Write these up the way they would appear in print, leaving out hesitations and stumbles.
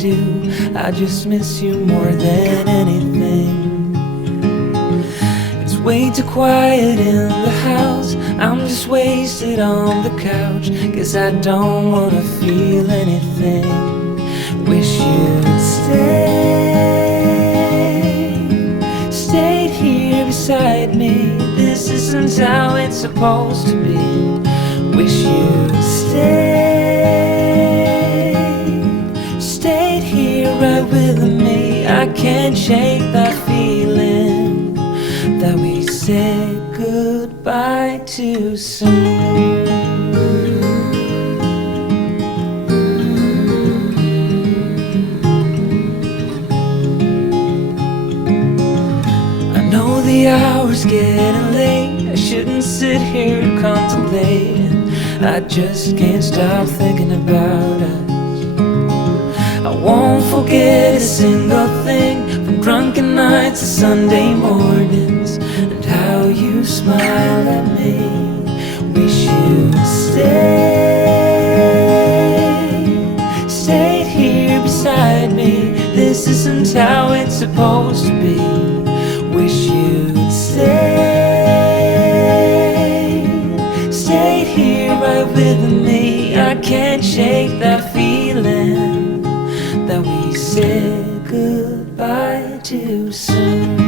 do. I just miss you more than anything. It's way too quiet in the house. I'm just wasted on the couch, 'cause I don't wanna feel anything. Wish you'd stayed here beside me. This isn't how it's supposed to be. Wish you'd stayed here right with me. I can't shake that feeling that we said goodbye too soon. The hour's getting late. I shouldn't sit here contemplating. I just can't stop thinking about us. I won't forget a single thing, from drunken nights to Sunday mornings, and how you smile at me. Wish you'd stayed here beside me. This isn't how it's supposed to be. Wish you'd stayed here right with me. I can't shake that feeling that we said goodbye too soon.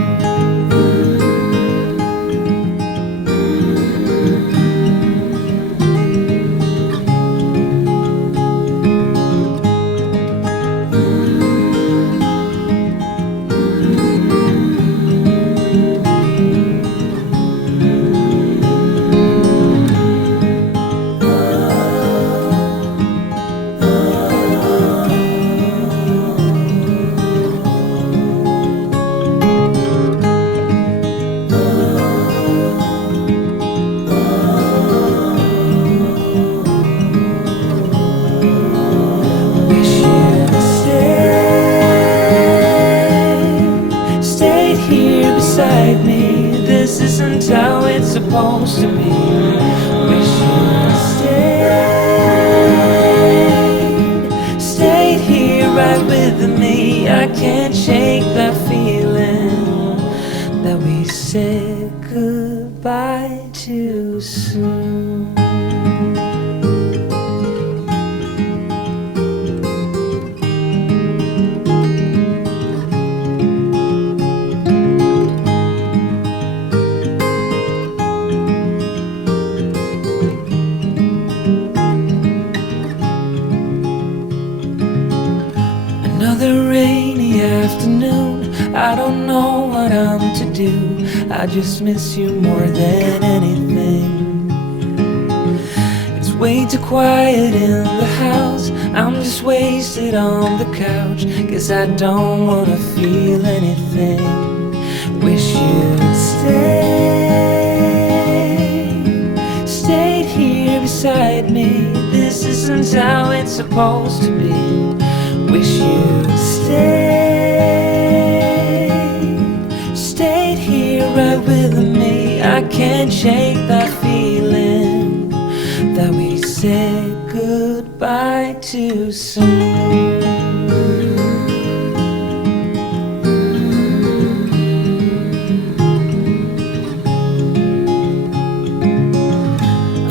Me. This isn't how it's supposed to be. Wish you'd stayed here right with me. I can't shake that feeling that we said goodbye too soon. Another rainy afternoon, I don't know what I'm to do. I just miss you more than anything. It's way too quiet in the house. I'm just wasted on the couch, 'cause I don't wanna feel anything. Wish you'd stayed here beside me. This isn't how it's supposed to be. Wish you'd stayed here right with me. I can't shake that feeling that we said goodbye too soon.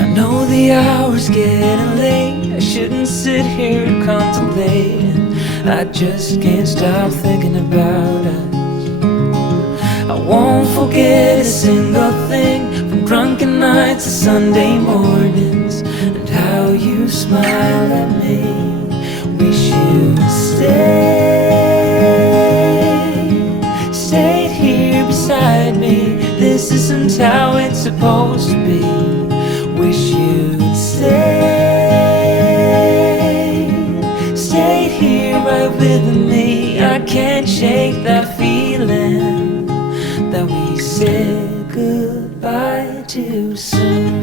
I know the hour's getting late. I shouldn't sit here contemplating. I just can't stop thinking about us. I won't forget a single thing, from drunken nights to Sunday mornings, and how you smile at me. Wish you'd stayed here beside me. This isn't how it's supposed to be. Wish you'd stayed here right with me. I can't shake that feeling that we said goodbye too soon.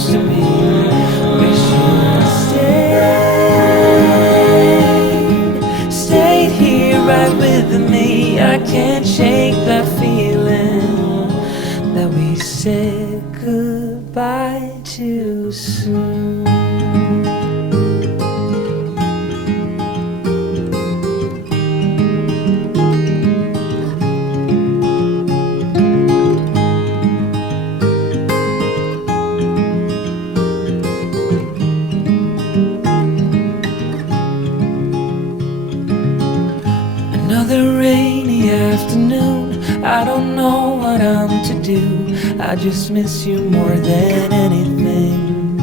supposed to be. Wish you'd stayed here right with me. I can't shake that feeling that we said goodbye too soon. Another rainy afternoon, I don't know what I'm to do. I just miss you more than anything.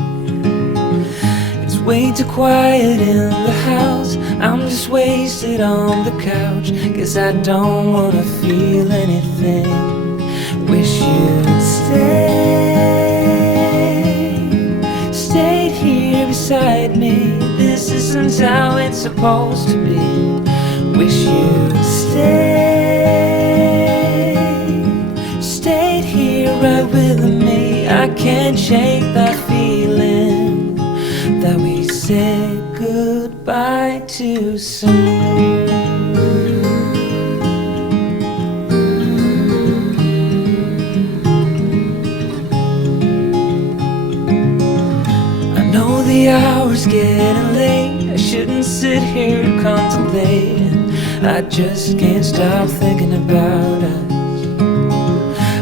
It's way too quiet in the house, I'm just wasted on the couch. Guess I don't wanna feel anything. Wish you'd stayed here beside me. This isn't how it's supposed to be. Wish you'd stayed here right with me. I can't shake that feeling that we said goodbye too soon. I know the hour's getting late, I shouldn't sit here contemplating. I just can't stop thinking about us.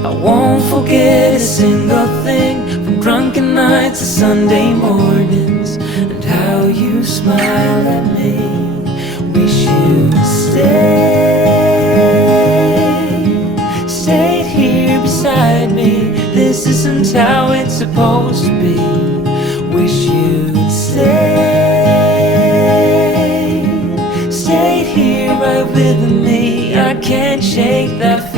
I won't forget a single thing, from drunken nights to Sunday mornings, and how you smile at me. Wish you'd stayed here beside me. This isn't how it's supposed to be. Wish you'd stayed here right with me. I can't shake that feeling